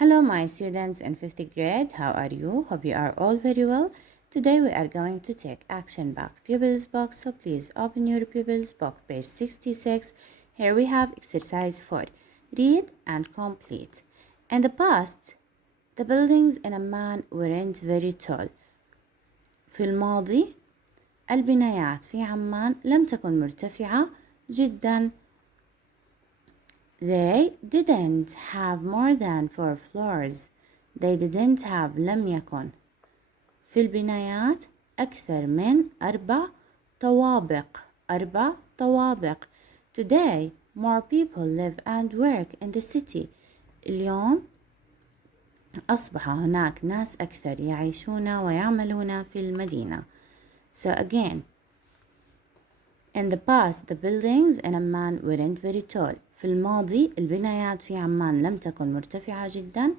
Hello, my students in 5th grade. How are you? Hope you are all very well. Today we are going to take action back pupils book. So please open your pupils book, page 66. Here we have exercise 4. Read and complete. In the past, the buildings in Amman weren't very tall. في الماضي البنايات في عمان لم تكن مرتفعة جدا. They didn't have more than 4 floors. They didn't have لم يكن. في البنايات أكثر من 4 طوابق. 4 طوابق. Today, more people live and work in the city. اليوم أصبح هناك ناس أكثر يعيشون ويعملون في المدينة. So again, in the past, the buildings in Amman weren't very tall. في الماضي البنايات في عمان لم تكن مرتفعة جدا.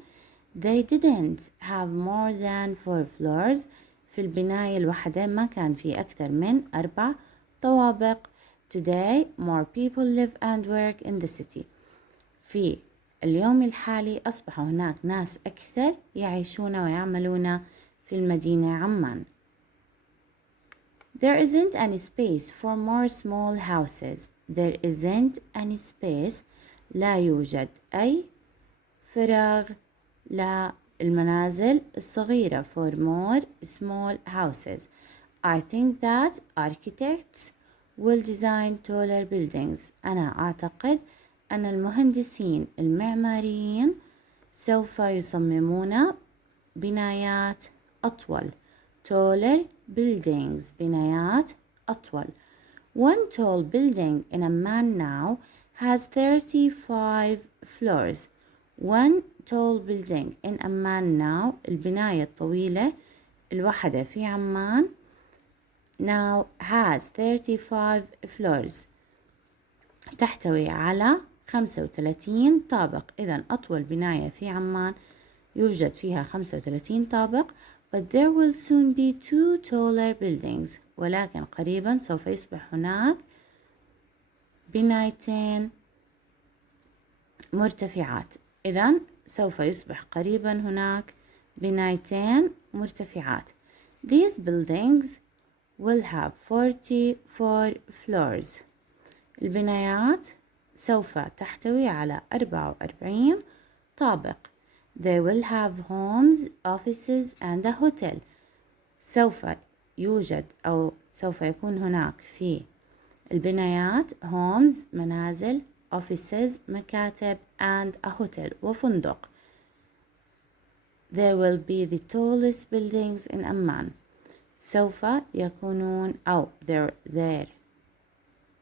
They didn't have more than 4 floors. في البناية الواحدة ما كان في أكثر من 4 طوابق. Today, more people live and work in the city. في اليوم الحالي أصبح هناك ناس أكثر يعيشون ويعملون في المدينة عمان. There isn't any space for more small houses. There isn't any space. لا يوجد أي فراغ للمنازل الصغيرة for more small houses. I think that architects will design taller buildings. أنا أعتقد أن المهندسين المعماريين سوف يصممون بنايات أطول. Taller buildings بنايات أطول. One tall building in Amman now has 35 floors. One tall building in Amman now البناية الطويلة الواحدة في عمان now has 35 floors تحتوي على 35 طابق. إذن أطول بناية في عمان يوجد فيها 35 طابق. But there will soon be 2 taller buildings. ولكن قريبا سوف يصبح هناك بنايتين مرتفعات. إذن سوف يصبح قريبا هناك بنايتين مرتفعات. These buildings will have 44 floors. البنايات سوف تحتوي على 44 طابق. They will have homes, offices and a hotel. سوف يوجد أو سوف يكون هناك في البنايات homes منازل offices مكاتب and a hotel وفندق. They will be the tallest buildings in Amman. سوف يكونون أو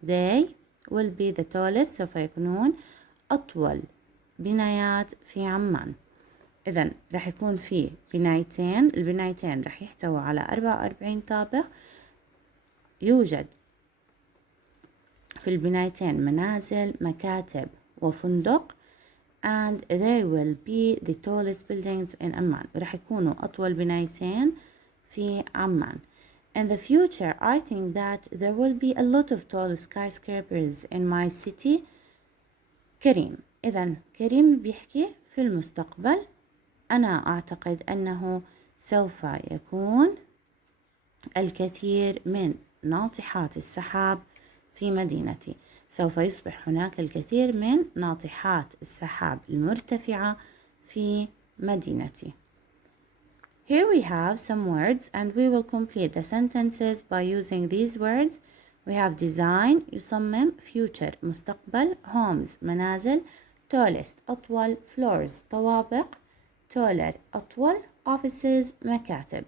they will be the tallest سوف يكونون أطول بنايات في عمان. إذن راح يكون في بنايتين. البنايتين راح يحتوي على 44 طابق. يوجد في البنايتين منازل مكاتب وفندق and they will be the tallest buildings in Amman. راح يكونوا أطول بنايتين في عمان. In the future, I think that there will be a lot of tall skyscrapers in my city. كريم. إذن كريم بيحكي في المستقبل أنا أعتقد أنه سوف يكون الكثير من ناطحات السحاب في مدينتي. سوف يصبح هناك الكثير من ناطحات السحاب المرتفعة في مدينتي. Here we have some words and we will complete the sentences by using these words. We have design يصمم, future مستقبل, homes منازل, tallest أطول, floors طوابق, taller أطول, offices مكاتب.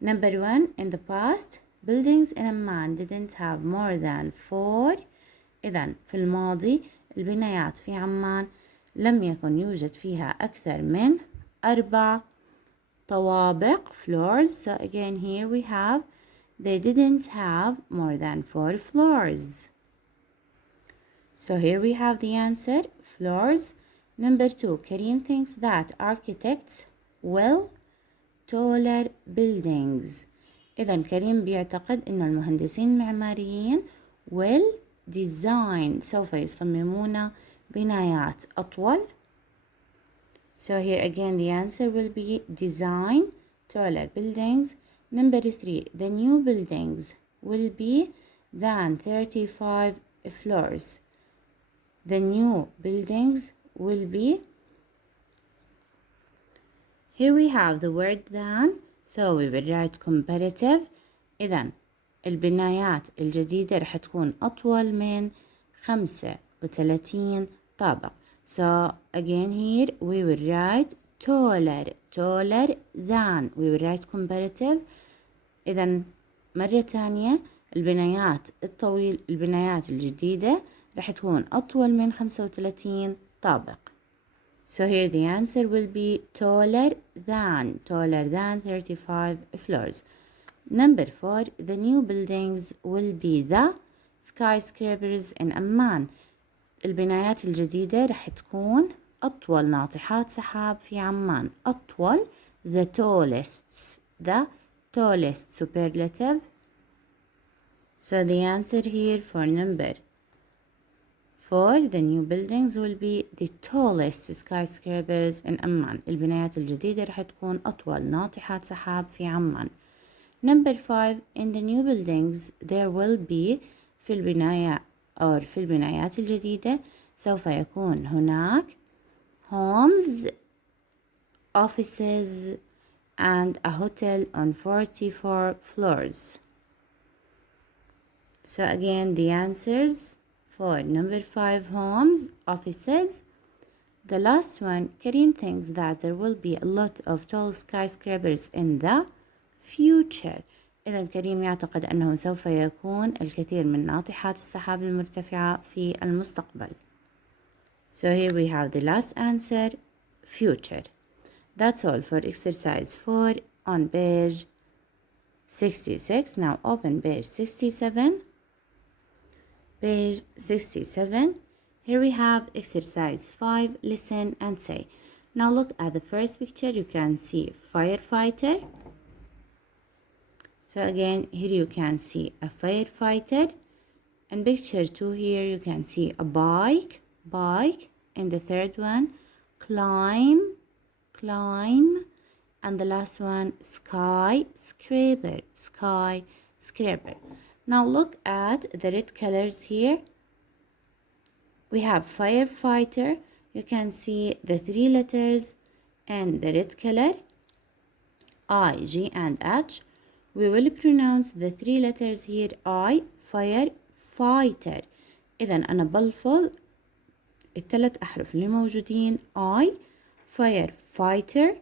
Number 1, in the past, buildings in Amman didn't have more than 4. إذن في الماضي البنايات في عمان لم يكن يوجد فيها أكثر من 4 طوابق floors. So again here we have they didn't have more than 4 floors. So here we have the answer floors. Number 2, Karim thinks that architects will taller buildings. إذن كريم بيعتقد إن المهندسين المعماريين will design سوف يصممون بنايات أطول. So here again the answer will be design taller buildings. Number 3, the new buildings will be than 35 floors. The new buildings will be, here we have the word than, so we will write comparative. إذن البنايات الجديدة رح تكون أطول من 35 طابق. So again here we will write taller than, we will write comparative. إذن مرة تانية البنايات الجديدة رح تكون أطول من 35 طابق. So here the answer will be taller than 35 floors. Number 4, the new buildings will be the skyscrapers in Amman. البنايات الجديدة رح تكون أطول ناطحات سحاب في عمان. أطول the tallest superlative. So the answer here for number 4, the new buildings will be the tallest skyscrapers in Amman. البنايات الجديدة رح تكون أطول ناطحات سحاب في عمان. Number 5, in the new buildings there will be, في البنايات الجديدة سوف يكون هناك homes, offices and a hotel on 44 floors. So again the answers for number 5, homes, offices. The last one, Karim thinks that there will be a lot of tall skyscrapers in the future. إذا كريم يعتقد أنه سوف يكون الكثير من ناطحات السحاب المرتفعة في المستقبل. So here we have the last answer, future. That's all for exercise 4 on page 66. Now open page 67. Page 67. Here we have exercise 5. Listen and say. Now look at the first picture. You can see firefighter. So again, here you can see a firefighter. And picture 2 here, you can see a bike. And the third one, climb. And the last one, skyscraper. Now look at the red colors here. We have firefighter. You can see the 3 letters and the red color, I, G and H. We will pronounce the 3 letters here I, firefighter. إذا أنا بلفظ الثلاث أحرف اللي موجودين I, firefighter.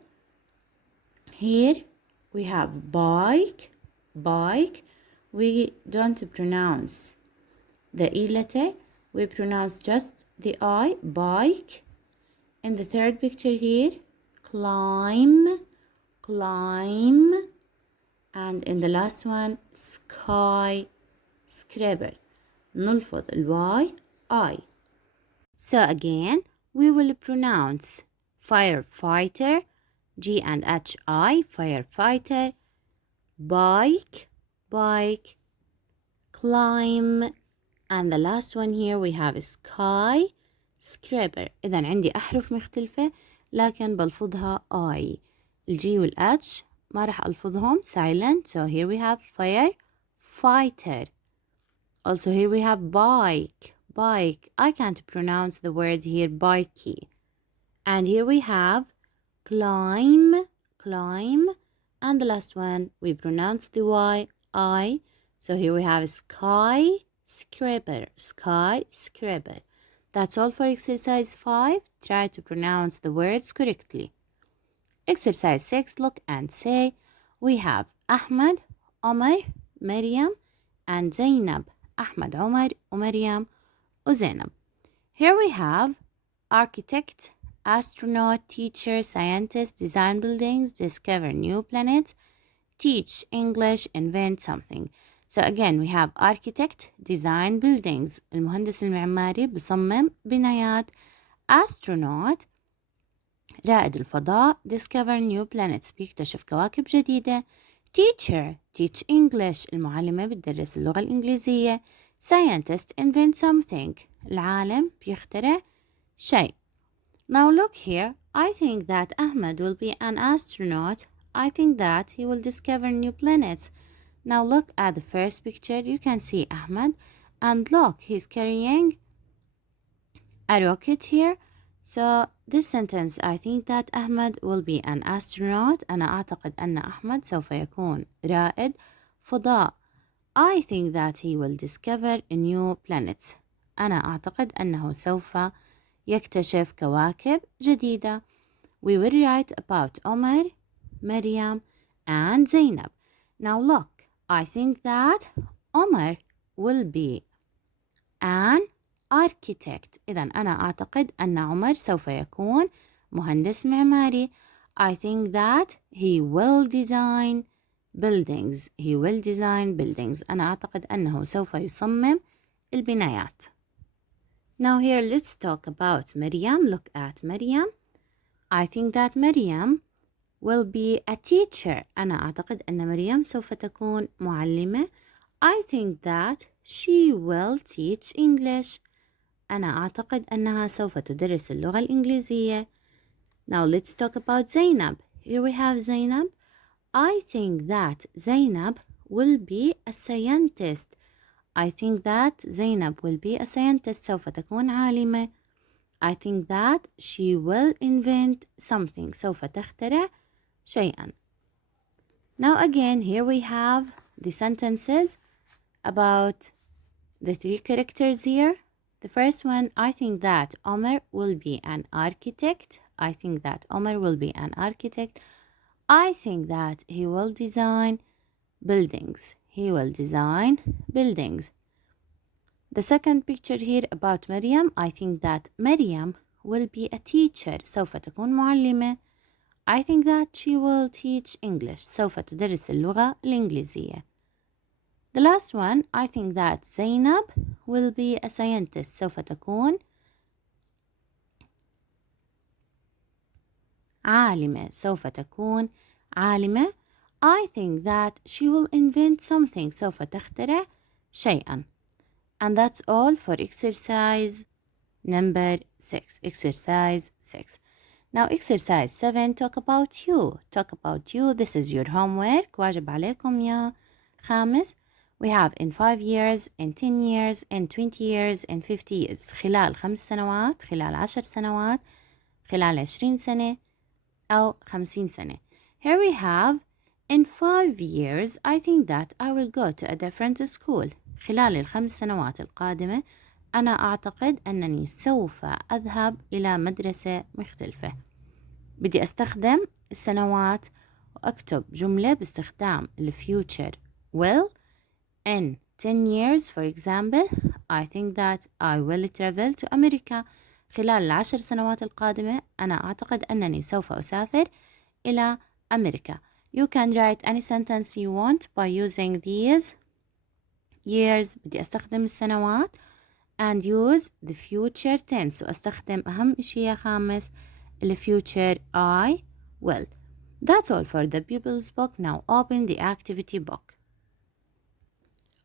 Here we have bike. We don't pronounce the E letter. We pronounce just the I, bike. In the third picture here, climb. And in the last one, skyscraper. نلفظ الواي I. So again, we will pronounce firefighter, G and H I, firefighter, bike, climb, and the last one here we have skyscraper. إذا عندي أحرف مختلفة لكن بلفظها I. الجي والH ما راح ألفظهم silent. So here we have firefighter. Also here we have bike. I can't pronounce the word here bikey. And here we have climb. And the last one we pronounce the Y, I. So here we have skyscraper. That's all for exercise 5. Try to pronounce the words correctly. Exercise 6, look and say. We have Ahmed, Omar, Maryam, and Zainab. Ahmed, Omar, Maryam, Zainab. Here we have architect, astronaut, teacher, scientist, design buildings, discover new planets, teach English, invent something. So again we have architect, design buildings. المهندس المعماري بصمم بنايات. astronaut رائد الفضاء. discover new planets بيكتشف كواكب جديدة. teacher teach English المعلمة بتدرس اللغة الإنجليزية. scientist invent something العالم بيخترع شيء. Now look here, I think that Ahmed will be an astronaut. I think that he will discover new planets. Now look at the first picture. You can see Ahmed, and look, he's carrying a rocket here. So this sentence, I think that Ahmed will be an astronaut. أنا أعتقد أن أحمد سوف يكون رائد فضاء. I think that he will discover new planets. أنا أعتقد أنه سوف يكتشف كواكب جديدة. We will write about Omar, Maryam, and Zainab. Now look, I think that Omar will be an architect. إذا أنا أعتقد أن عمر سوف يكون مهندس معماري. I think that he will design buildings. He will design buildings. أنا أعتقد أنه سوف يصمم البنايات. Now here let's talk about Maryam. Look at Maryam. I think that Maryam will be a teacher. أنا أعتقد أن مريم سوف تكون معلمة. I think that she will teach English. أنا أعتقد أنها سوف تدرس اللغة الإنجليزية. Now let's talk about Zainab. Here we have Zainab. I think that Zainab will be a scientist. I think that Zainab will be a scientist. سوف تكون عالمة. I think that she will invent something. سوف تخترع شيئا. Now again, here we have the sentences about the three characters here. The first one, I think that Omar will be an architect. I think that Omar will be an architect. I think that he will design buildings. He will design buildings. The second picture here about Maryam, I think that Maryam will be a teacher. سوف تكون معلمة. I think that she will teach English. سوف تدرس اللغة الإنجليزية. The last one, I think that Zainab will be a scientist. سوف تكون عالمة. سوف تكون عالمة. I think that she will invent something. سوف تخترع شيئا. And that's all for exercise number 6. Exercise 6. Now exercise 7, talk about you. Talk about you. This is your homework. واجب عليكم يا خامس. We have in 5 years, in 10 years, in 20 years, in 50 years. خلال 5 سنوات, خلال 10 سنوات, خلال 20 سنة, أو 50 سنة. Here we have, in 5 years, I think that I will go to a different school. خلال ال5 سنوات القادمة أنا أعتقد أنني سوف أذهب إلى مدرسة مختلفة. بدي أستخدم السنوات وأكتب جملة باستخدام ال future will. In 10 years, for example, I think that I will travel to America. خلال 10 سنوات القادمة أنا أعتقد أنني سوف أسافر إلى أمريكا. You can write any sentence you want by using these years. بدي أستخدم السنوات and use the future tense. وأستخدم أهم إشي يا خامس ال future I will. That's all for the pupils book. Now open the activity book.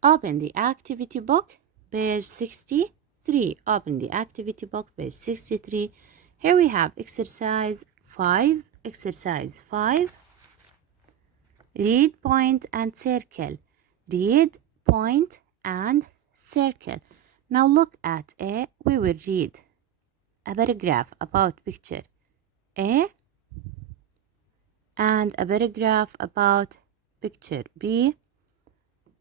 Open the activity book, page 63. Open the activity book, page 63. Here we have exercise 5. Exercise 5. Read, point, and circle. Read, point, and circle. Now look at A. We will read a paragraph about picture A and a paragraph about picture B,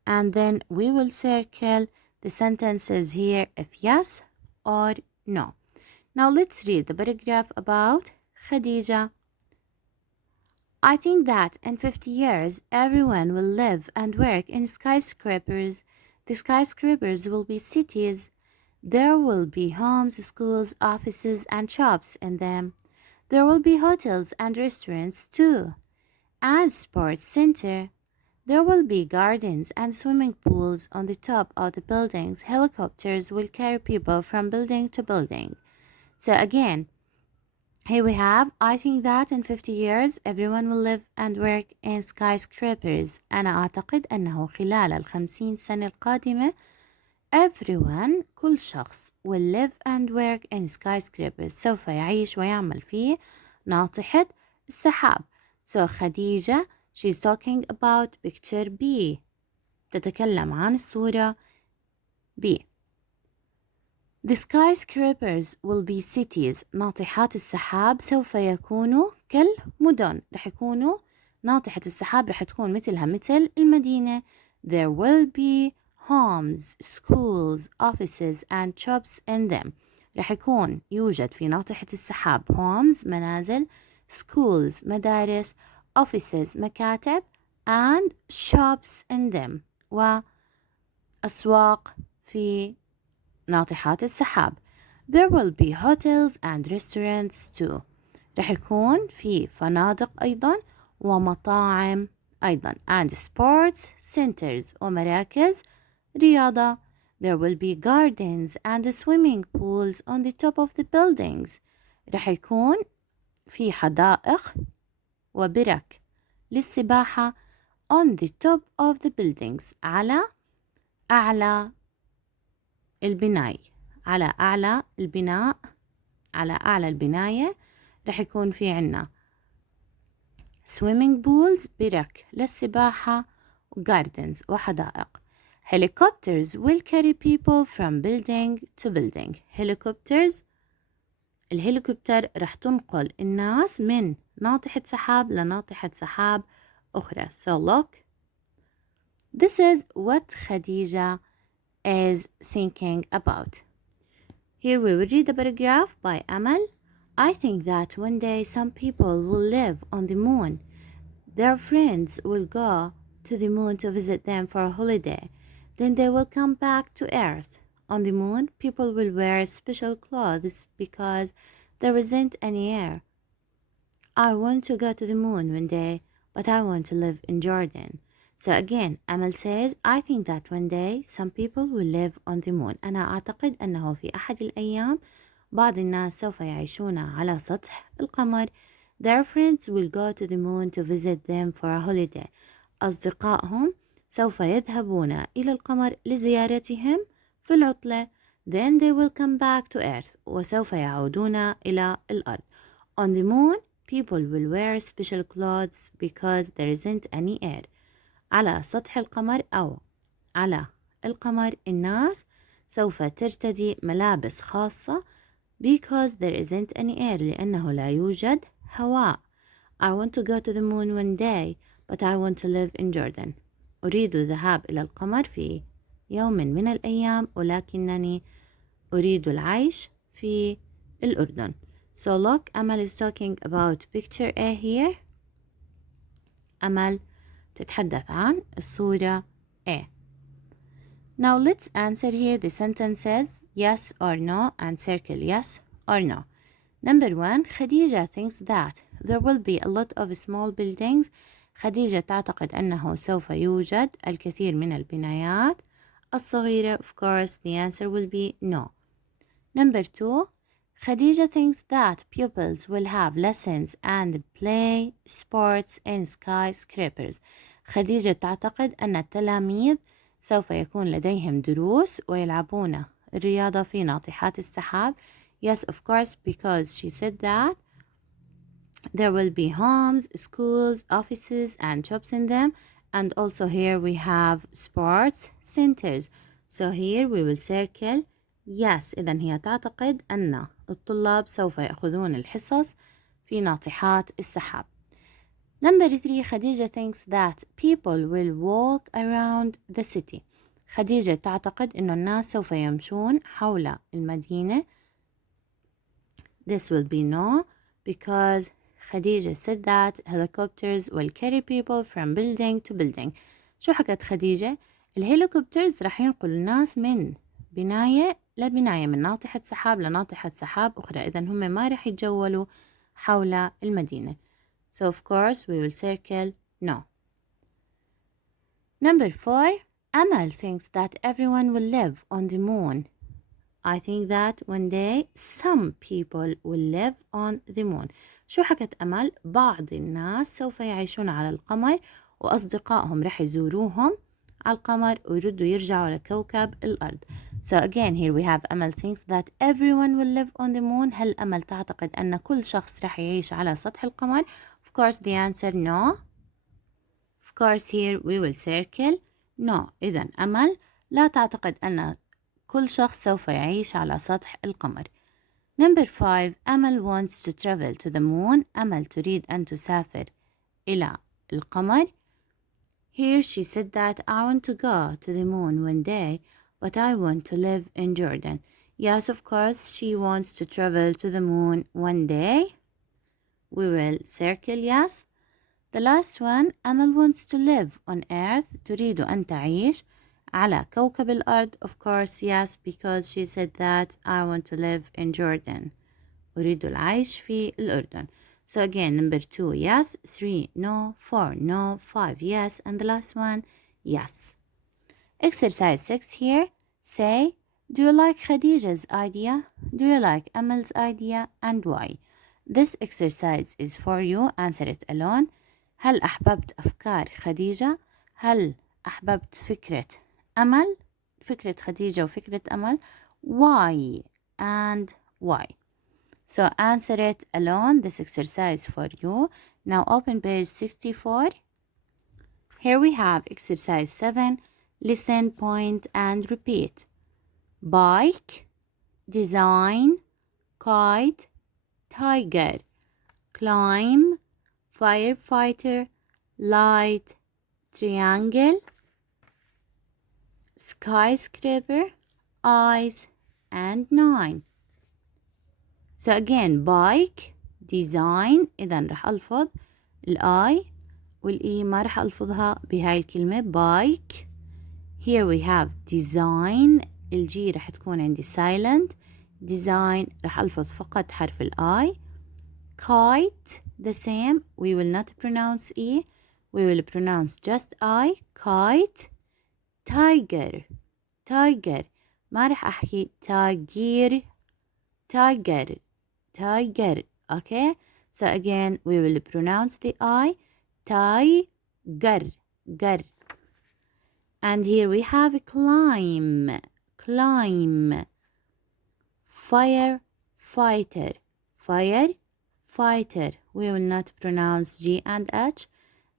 and then we will circle the sentences here if yes or no. Now let's read the paragraph about Khadija. I think that in 50 years, everyone will live and work in skyscrapers. The skyscrapers will be cities. There will be homes, schools, offices, and shops in them. There will be hotels and restaurants too, and sports center. There will be gardens and swimming pools on the top of the buildings. Helicopters will carry people from building to building. So again, here we have, I think that in 50 years everyone will live and work in skyscrapers. أنا أعتقد أنه خلال 50 سنة القادمة everyone كل شخص will live and work in skyscrapers. سوف يعيش ويعمل في ناطحة السحاب. So خديجة she's talking about picture B. تتكلم عن الصورة B. The skyscrapers will be cities. ناطحات السحاب سوف يكونوا كالمدن. رح يكونوا ناطحة السحاب رح تكون مثل المدينة. There will be homes, schools, offices and shops in them. رح يوجد في ناطحة السحاب homes منازل, schools مدارس, offices مكاتب and shops in them وأسواق في ناطحات السحاب. There will be hotels and restaurants too. رح يكون في فنادق أيضا ومطاعم أيضا and sports centers ومراكز رياضة. There will be gardens and swimming pools on the top of the buildings. رح يكون في حدائق وبرك للسباحة on the top of the buildings على أعلى البناية. على أعلى البناية رح يكون في عنا swimming pools برك للسباحة gardens وحدائق. Helicopters will carry people from building to building. الهليكوبتر رح تنقل الناس من ناطحة سحاب لناطحة سحاب أخرى. So look, this is what Khadija is thinking about. Here we will read a paragraph by Amal. I think that one day some people will live on the moon. Their friends will go to the moon to visit them for a holiday. Then they will come back to Earth. On the moon, people will wear special clothes because there isn't any air. I want to go to the moon one day, but I want to live in Jordan. So again, Amal says, I think that one day some people will live on the moon. أنا أعتقد أنه في أحد الأيام بعض الناس سوف يعيشون على سطح القمر. Their friends will go to the moon to visit them for a holiday. أصدقائهم سوف يذهبون إلى القمر لزيارتهم في العطلة. Then they will come back to Earth. وسوف يعودون إلى الأرض. On the moon, people will wear special clothes because there isn't any air. على سطح القمر أو على القمر الناس سوف ترتدي ملابس خاصة because there isn't any air لأنه لا يوجد هواء. I want to go to the moon one day but I want to live in Jordan. أريد الذهاب إلى القمر في يوم من الأيام ولكنني أريد العيش في الأردن. So look, Amal is talking about picture A here. أمل تتحدث عن الصورة A. Now let's answer here the sentences yes or no and circle yes or no. Number 1, Khadija thinks that there will be a lot of small buildings. خديجة تعتقد أنه سوف يوجد الكثير من البنايات الصغيرة. Of course, the answer will be no. Number 2, Khadija thinks that pupils will have lessons and play sports in skyscrapers. خديجة تعتقد أن التلاميذ سوف يكون لديهم دروس ويلعبون الرياضة في ناطحات السحاب. Yes, of course, because she said that there will be homes, schools, offices, and shops in them. And also here we have sports centers. So here we will circle yes. إذن هي تعتقد أن الطلاب سوف يأخذون الحصص في ناطحات السحاب. Number 3, Khadija thinks that people will walk around the city. خديجة تعتقد أن الناس سوف يمشون حول المدينة. This will be no because Khadija said that helicopters will carry people from building to building. شو حكت خديجة؟ الهليكوبترز راح ينقل الناس من بناية لبناية، من ناطحة سحاب لناطحة سحاب أخرى. إذن هم ما راح يتجولوا حول المدينة. So of course we will circle no. Number 4, Amal thinks that everyone will live on the moon. I think that one day some people will live on the moon. شو حكت أمل؟ بعض الناس سوف يعيشون على القمر وأصدقائهم رح يزوروهم على القمر ويردوا يرجعوا لكوكب الأرض. So again here we have أمل thinks that everyone will live on the moon. هل أمل تعتقد أن كل شخص راح يعيش على سطح القمر؟ Of course the answer no. Of course here we will circle no. إذن أمل لا تعتقد أن كل شخص سوف يعيش على سطح القمر. Number 5 أمل wants to travel to the moon. أمل تريد أن تسافر إلى القمر. Here she said that I want to go to the moon one day, but I want to live in Jordan. Yes, of course, she wants to travel to the moon one day. We will circle yes. The last one, أمل wants to live on earth. تريد أن تعيش على كوكب الأرض. Of course, yes, because she said that I want to live in Jordan. أريد العيش في الأردن. So again, number 2, yes. 3, no. 4, no. 5, yes. And the last one, yes. Exercise 6 here. Say, do you like Khadija's idea? Do you like Amal's idea? And why? This exercise is for you. Answer it alone. هل أحببت أفكار خديجة؟ هل أحببت فكرة أمل؟ فكرة خديجة وفكرة أمل. Why and why? So answer it alone. This exercise for you. Now open page 64. Here we have exercise 7. Listen, point, and repeat. Bike, design, kite, tiger, climb, firefighter, light, triangle, skyscraper, eyes, and 9. So again, bike, design. إذا رح ألفظ الآي والإي ما رح ألفظها بهاي الكلمة. bike. Here we have design. الجي رح تكون عندي silent. design رح ألفظ فقط حرف الآي. kite the same. We will not pronounce E. We will pronounce just I. kite. tiger. tiger. ما رح أحكي تاجير. tiger. tiger. Okay. So again we will pronounce the I. tiger. gar. And here we have climb. climb. firefighter. firefighter. We will not pronounce G and H.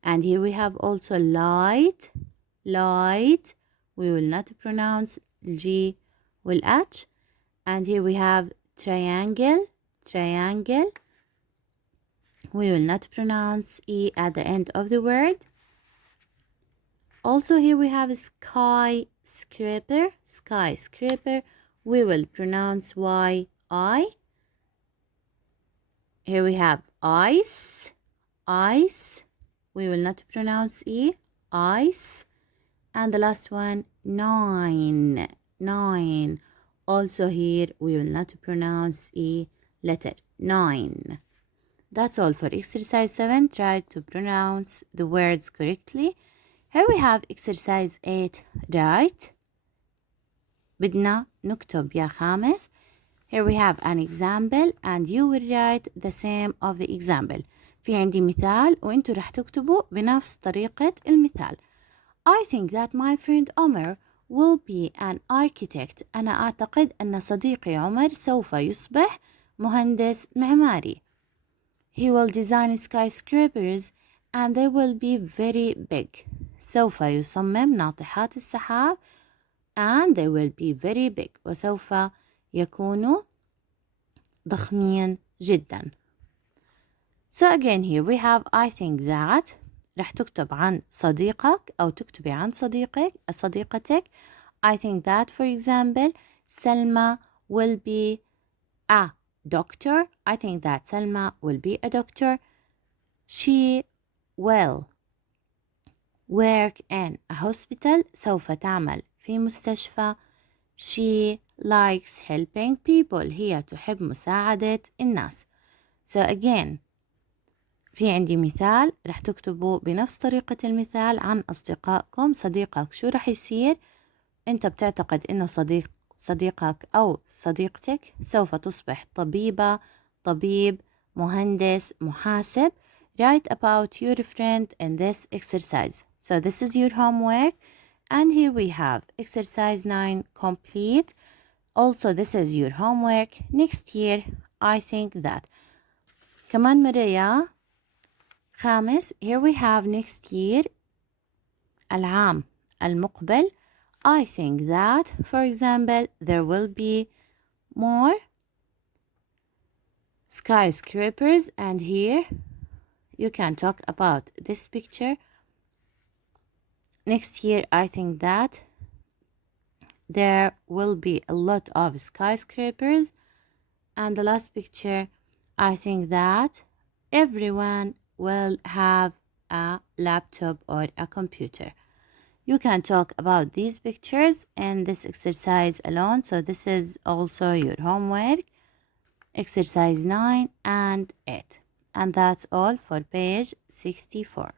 And here we have also light. light. We will not pronounce G will H. And here we have triangle. triangle. We will not pronounce E at the end of the word. Also here we have skyscraper. skyscraper. We will pronounce Y I. Here we have ice. ice. We will not pronounce E. ice. And the last one 9. 9. Also here we will not pronounce E letter. 9. That's all for exercise 7. Try to pronounce the words correctly. Here we have exercise 8. Write. بدنا نكتب يا خامس. Here we have an example and you will write the same of the example. في عندي مثال وانتوا رح تكتبوا بنفس طريقة المثال. I think that my friend Omar will be an architect. أنا أعتقد أن صديقي عمر سوف يصبح مهندس معماري. He will design skyscrapers and they will be very big. سوف يصمم ناطحات السحاب and they will be very big. وسوف يكونوا ضخمين جدا. So again here we have I think that. رح تكتب عن صديقك أو تكتبي عن صديقتك. I think that for example Selma will be a doctor. I think that Selma will be a doctor. She will work in a hospital. سوف تعمل في مستشفى. She likes helping people. هي تحب مساعدة الناس. So again في عندي مثال رح تكتبوا بنفس طريقة المثال عن أصدقائكم. صديقك شو رح يصير؟ أنت بتعتقد إنه صديقك أو صديقتك سوف تصبح طبيبة، طبيب، مهندس، محاسب. Write about your friend in this exercise. So this is your homework And here we have exercise 9 complete. Also, this is your homework. Next year, I think that. كمان مرة يا خامس. Here we have next year. العام المقبل. I think that, for example, there will be more skyscrapers, and here you can talk about this picture. Next year, I think that there will be a lot of skyscrapers. And the last picture, I think that everyone will have a laptop or a computer. You can talk about these pictures in this exercise alone. So this is also your homework, exercise 9 and 8. And that's all for page 64.